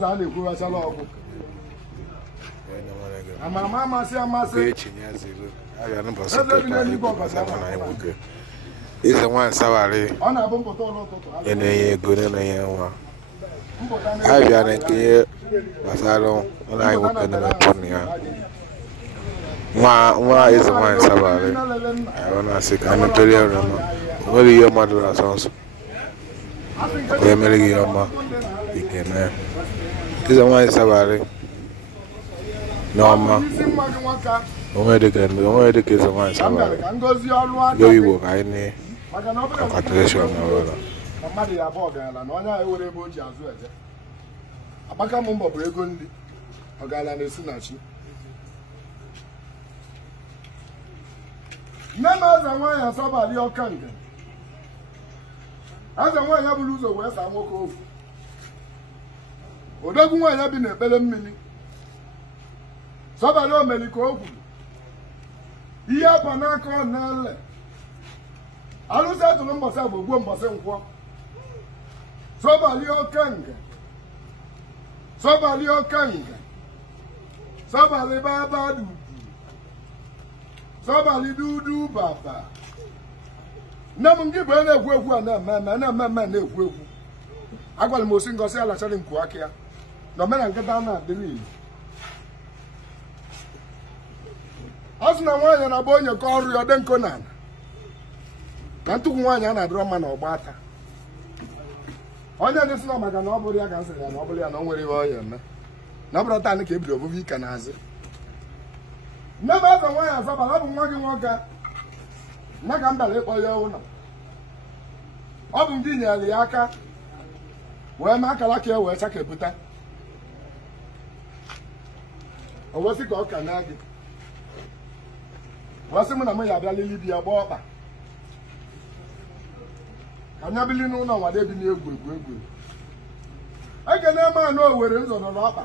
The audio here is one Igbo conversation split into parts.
Sali kuwa salogo. Amasi. I don't know ezenwanyi sabali. Ene gune na yewa. Abia na ke basalo na ayi woke na ponia. Nwa ezenwanyi sabali. Ona sika na period no. Wori yo madura sonso. We merigi yo ma. Ikene. Ezenwanyi sabali. Normal. Onwe de ke ezenwanyi sabali. Go Igbo ka ini. Congratulations na wala. Mmadụ ya abụọ gaala na onye ahụ were ebe o ji azụ eje. Abaka m mbọ bụ ego ndị ọ gaala na-esi na chi. Nne m aza nwaanyị asọbalị ọka nke. Aza nwaanyị abụrụ ụzọ wee saa nwoke ofu. Odogwu nwaanyị bi n'ekpere mmiri. Sọbalị omeli ka o kwuru. Ihe apa n'aka ọ na-ele. Alụsị atụrụ mbọsị agba gbuo mbọsị nkwọ. Sọbalị okenga. Sọbalị okenga. Sọbalị baba dudu. Sọbalị dudu baba. Nne m gị bụ na-ekwu ekwu a na-eme na-ekwu ekwu. Agwara m osi ngosi alachara nku aka ya. Na omena nkịta na-adịrị ilu. Ọ sị na nwaanyị na-abụ onye ka ọrụ ya ọ dị nkụ n'ala. Na ntụkwu nwaanyị a na-adịrọ mma na ọgba aka. Onye ndị sị na maka na ọ bụrụ ya ka nsị ya na ọ bụrụ ya na ọ nwere ihe ọ ya eme. Na ọ bụrụ taa ka ebido obubu ike n'azụ. Nne m aza nwaanyị asọbala ọ bụ nwa gị nwoke. Nne ka m bịara ịkpọ ya ụlọ. Ọ bụ ndị nyere ya aka wee mee akara ka ya wee chakepụta. O wesị ka ọ ka na gị. Wasị m na m ya abịa lili bi ya gba ọkpa. Anya bili n'ụlọ nwade bi n'egwu egwu. Ekene eme anụ Owere nzọrọ n'ọkpa.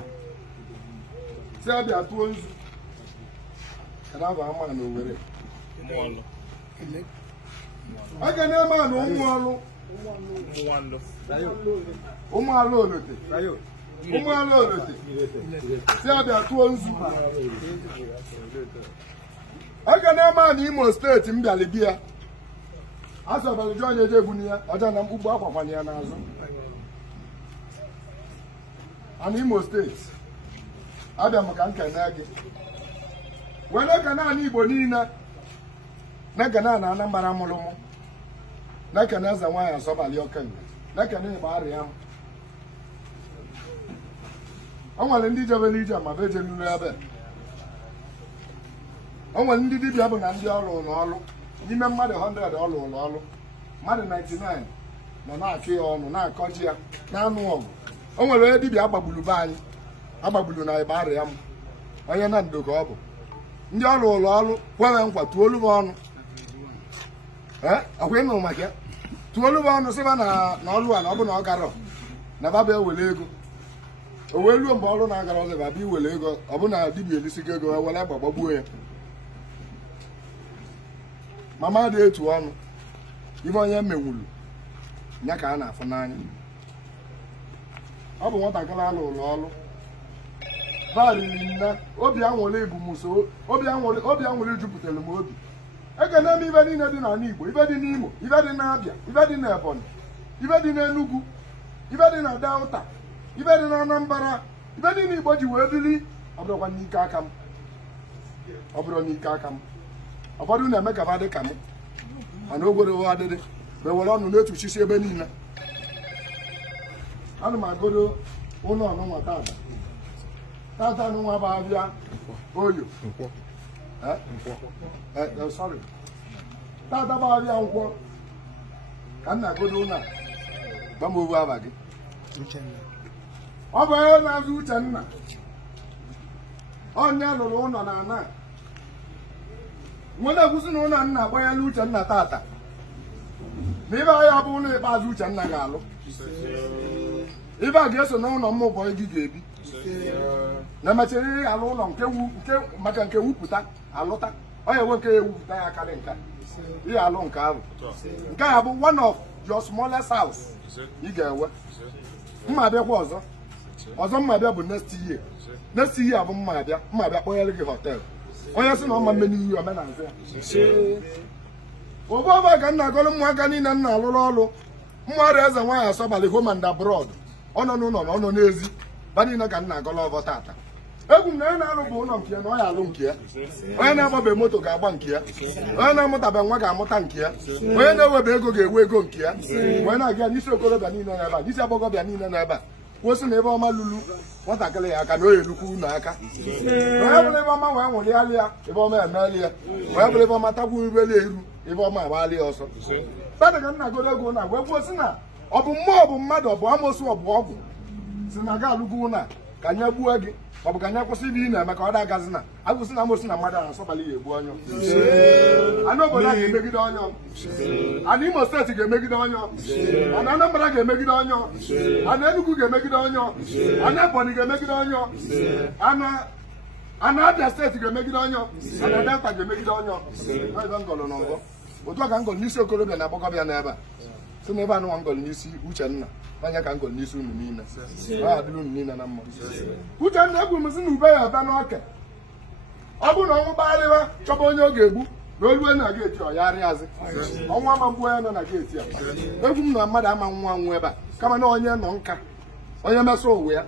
Si abịa tụọ nzu. Kada bụ ama na Owere. Ekene eme anụ ụmụọlụ. Ụmụala olote. Ụmụala olote. Si abịa tụọ nzu. Ekene eme anụ Imo steeti m bịara bịa. Asọbalị ji onye eje bunye ya, ọja na mkpugbu akwakwanye ya n'azụ. Ana Imo steeti. Abịa maka nkene gị. Were ka naanị Igbo niile. Na-ekene na Anambra mụrụ mụ. Na-ekene eze nwaanyị asọbalị okenga. Na-ekene Igbo arịa m. O nwere ndị jebere ije ma be je nuru ebe. O nwere ndị dibịa bụ na ndị ọrụ n'ọrụ. N'ime mmadụ 100 ọlụ ọlụ mmadụ 99 nọ na-akụ ya ọnụ na-akọji ya na-anụ ọgụ. O nwere onye dibịa agbagburu be anyị agbagburu na Igbo arịa m onye na ndo ka ọ bụ ndị ọlụ ọlụ kwere nkwa tuolu m ọnụ ọkwa ịnụ maka ya tuolu m ọnụ sịba na ọlụ a na ọ bụ na ọ garọ na baba ewere ego o wee luo mgbe ọrụ na-agara ọzọ baba iwere ego ọ bụ na dibịa elisigo ego were egbe gbagbuo ya. Mama dị etu ọnụ ibe onye menwuru ya ka a na-afụ n'anya. Ọ bụ nwatakịrị alụ ụlọ ọrụ bariri nne obi anwụrụ ebumuso obi anwụrụ jupụtara m obi. Ekene m ibe niile dị n'ala Igbo, ibe dị n'Imo, ibe dị n'Abịa, ibe dị n'Ebonyi, ibe dị n'Enugu, ibe dị na Delta, ibe dị n'Anambra, ibe dị n'Igbo ji wee bili. Ọ bụrụkwa n'ike aka m. Ọ bụrụ n'ike aka m. Ụfọdụ na-eme ka dị ka m mana ogwere ụwa adịdị ma were ọnụ na-etuchisi ebe niile. Ana m agodo ụlọ ọnụnwa tata anụnwa bụ abịa oyo tata bụ abịa nkwọ ka m na-agodo ụlọ a gba m ovu aba gị. Ọ bụ onye na-azụ Uchenna onye lụrụ ụlọ na ana nwere ekwusi na ụlọ nna agbanyela Uchenna tata na ibe ahịa bụ ụlọ ikpeazụ Uchenna ga-alụ. Ibe a ga-eso na ụlọ mmụbọ gị ga-ebi na mechara alụ ụlọ maka nke wupụta alụta onye nwe nke ewupụta ya karị nka ihe alụ nke ahụ nke a bụ one of your smallest house ị ga-ewe mma abịakwa ọzọ ọzọ mma abịa bụ next year bụ mma abịa kpọnyere gị họteelụ onye sị na ọma mme n'iyi omenazị ya ụbọba ka nna agọrọ ụmụaka niile nna alụrụ ọrụ mmadụ eze nwaanyị asọbalị home and abroad ọ nọ n'ụlọ na ọ nọ n'ezi ba niile ka nna agọrọ ọbọ tata egwu m na onye na-alụ bụ ụlọ nke ya na ọ ya alụ nke ya onye na-agbabe moto ga-agba nke ya onye na-amụtabe nwa ga-amụta nke ya onye na-ewebe ego ga-ewe ego nke ya onye na-aga n'isi okorobịa niile n'ebe a n'isi agbọghọbịa niile n'ebe a kwụsị na ebe ọma lulu nwatakịrị ya aka na o elukwu unu aka onye bụrụ ebe ọma wee nwụrịalị ya ebe ọma emeeli ya onye bụrụ ebe ọma takwu ibeli eru ebe ọma agbalị ya ọsọ tata ka nna goro ego na wee kwuo sị na ọ bụ mmụọ ọ bụ mmadụ ọ bụ amosu ọ bụ ọgwụ si na ga alụgo na ka nye gbuo gị ọ bụ ka nye kwụsị ibe ị na-eme ka ọ da-agazi na agụsị na amosu na mmadụ a na-asọbalị ya egbu onye ana obodo a ga-emegide onye ana Imo steeti ga-emegide onye ana Anambra ga-emegide onye ana Enugu ga-emegide onye ana Ebonyi ga-emegide onye ana Abia steeti ga-emegide onye ana Delta ga-emegide onye ebe ngọlụ na ọgọ otu a ka ngọlụ n'isi okorobịa na agbọghọbịa n'ebe a si na ebe anụnwa ngọlụ n'isi Uchenna anya ka ngọlụ n'isi unu niile ọ adịrị unu niile na mma Uchenna egwu m si na ube ya ebe n'ọka ọ bụrụ na ọnwụ gbagharịwa chọba onye ọ ga-egbu na olue na geeti ọ yarịazị ọnwa ama mgbu onye nọ na geeti a egwu m na mmadụ ama nwa nwụ ebe a kama na onye nọ nka onye mesị ụwa ya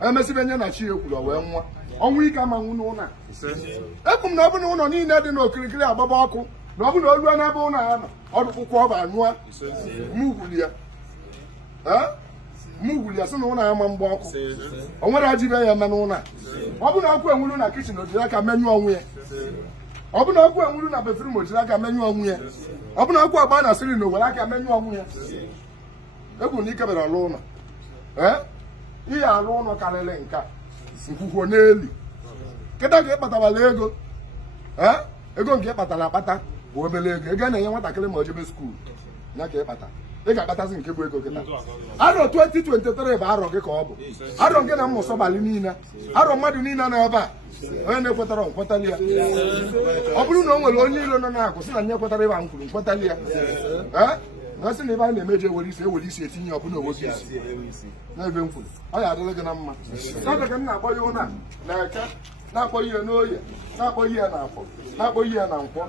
onye mesịbe nye na chi ekwuru wee nwa ọnwụ ike ama nwụ n'ụlọ egwu m na ọ bụ na ụlọ niile dị n'okirikiri agbaba ọkụ na ọ bụ na olue n'ebe ụlọ ya nọ ọdụkwụkwọ ọba anyụa mugwuli ya sị na ụlọ ya ma mgba ọkụ o nwere ajibe ya eme n'ụlọ ọ bụ na ọkụ enwuru na kichin o jiri aka menyụọ onwe ya ọ bụ na ọkụ enwuru na befrum o jiri aka menyụọ onwe ya ọ bụ na ọkụ agba na sirin o were aka menyụọ onwe ya egwu na ikebere ọlụ ụlọ ihe alụ ụlọ karịrị nka nkwukwo n'elu kịta ka ịkpatabala ego ego nke ịkpatara akpata bụ obere ego na-enye nwatakịrị ma o jebe skuul ya ka ịkpata ị ga-akpatazi nke bụ ego kịta arọ 2023 bụ arọ gị ka ọ bụ arọ nke na mmụsọbalị niile arọ mmadụ niile nọ ebe a onye na-ekwetara nkwetali ya ọ bụrụ na o nwere onye ilo nọ na-akụ sị na nye kwetara ịba m kwuru nkwetali ya na sị na ebe a na-emeji ewere isi etinye ọ bụla onwe isi n'ebe m kwuru ọ ya adịrị gị na mma ka m na-akpọ ya ụna na eke na-akpọ ihe n'oye na-akpọ ihe na afọ na-akpọ ihe na nkwọ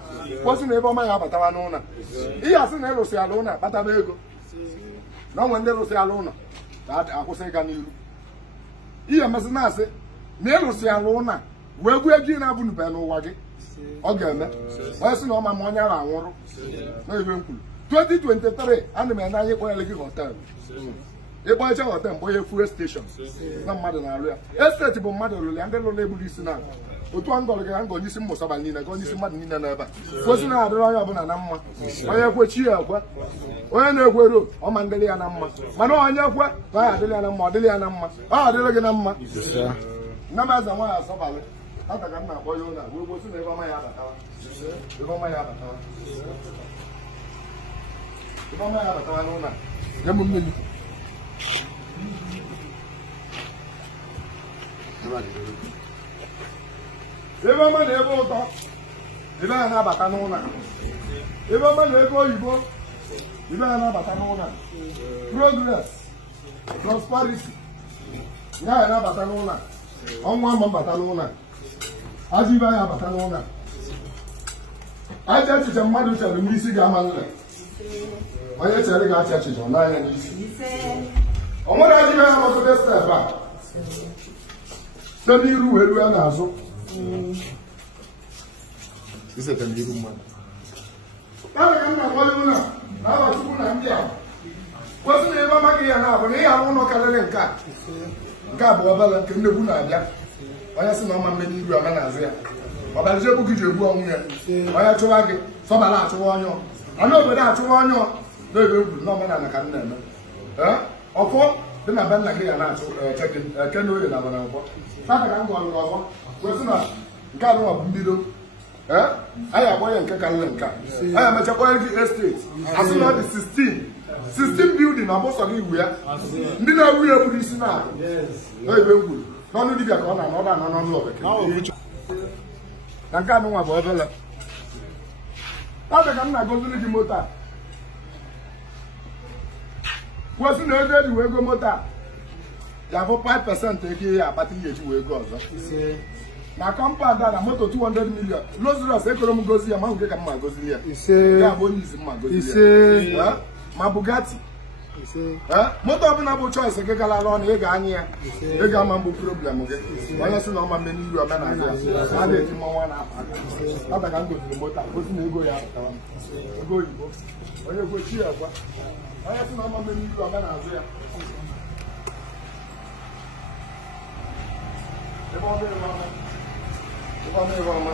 kwụsị na ebe ọma ya abatawa n'ụlọ ihe asị na ịrụsị ala ụlọ akpataba ego na onwe ndị rụsị ala ụlọ ga-akwụsị ịga n'iru ihe mesị na-asị na ịrụsị ala ụlọ wee gbuo ego ị na-abụnube n'ụwa gị ọ ga-eme onye sị na ọma ma onye ahụ anwụrụ n'ebe m kwuru 2023 ana m ene anya ịkpọnyere gị họteelụ ịkpọnyecha họteelụ mgbe onye fuel steshọn na mmadụ na-arụ ya esteti bụ mmadụ rụrụ ya ndị lụrụ egburu isi na otu a ngọrọ gị ha ngọ n'isi mmụsọba niile gọ n'isi mmadụ niile n'ebe a kwesị na-adịrị onye ọbụla na mma onye ekwechi ya ekwe onye na-ekwero ọma ndịrị ya na mma mana onye ekwe na ọ adịrị ya na mma ọ dịrị ya na mma ọ adịrị gị na mma nna m eze nwaanyị asọbalị ata ka m na-akpọ ya ụlọ wee gosi na ebe ọma ya abatawa ebe ọma ya abatawa ebe ọma ya abatawa n'ụlọ nye m mmiri ebe ọma na ebe ụtọ ebe a na-abata n'ụlọ ebe ọma na ebe oyibo ebe a na-abata n'ụlọ progress prosperity ya ya na-abata n'ụlọ ọnwa ma mbata n'ụlọ ajọ ibe anyị abata n'ụlọ aja echiche mmadụ chere n'isi ga-ama nle onye chere ga-acha echiche ọ n'anya n'isi o nwere ajọ ibe ya gbasoro step a site n'iru wee ruo n'azụ isete n'iru mmadụ ka nna gbanye ụlọ na-aba Chukwu na ndị a kwesị na ebe amaghị ya na-abụ na ihe arụ ụlọ karịrị nke a bụ ọbala nke nnekwu na-abịa onye sị na ọma mme n'iru ama n'azụ ya ọbalazi egbu gị ji egbu ọnwụ ya onye chụwa gị sọbala achụwa onye anụ obodo achụwa onye na-ebe egwu na omenala ka m na-eme ọfọ dị na be nna gị ya na-achụ eke na oye na abana ọgbọ tata ka m gọrụrụ ọgbọ kwesị na nke anụnwa bụ mbido anyị agbọ ya nke karịrị nke anyị emechakwa gị esteti asị na ọ dị 16 bilding ọbụsọ gị iwu ya ndị na-ewu ya buru isi na ebe m gwuru n'ọnụ dibịa ka ọ na-anọ ọ na-anọ n'ọnụ ọbeke na nke anụnwa bụ obele tata ka m na-agọziri gị moto a kwesị na ego eji wee go moto a ya bụ 5% ego ya akpata ihe eji wee go ọzọ na compound a na moto 200 million Rolls ekoro m gozi ya ma nke ka mma gozi ya ya bụ onye izi mma gozi ya ma Bugatti moto ọbụla bụ choice gị gara ọnụ ị ga-anya ya ị ga-ama mbụ problem gị onye sị na ọma mme n'iru omenala ya a na-eji mmanwụ na-apa aka ka m goziri moto gosi na ego ya apụtawa ego oyibo onye gwochi ya gwa onye sị na ọma mme n'iru omenala ya ebe ọ bụ ebe ọma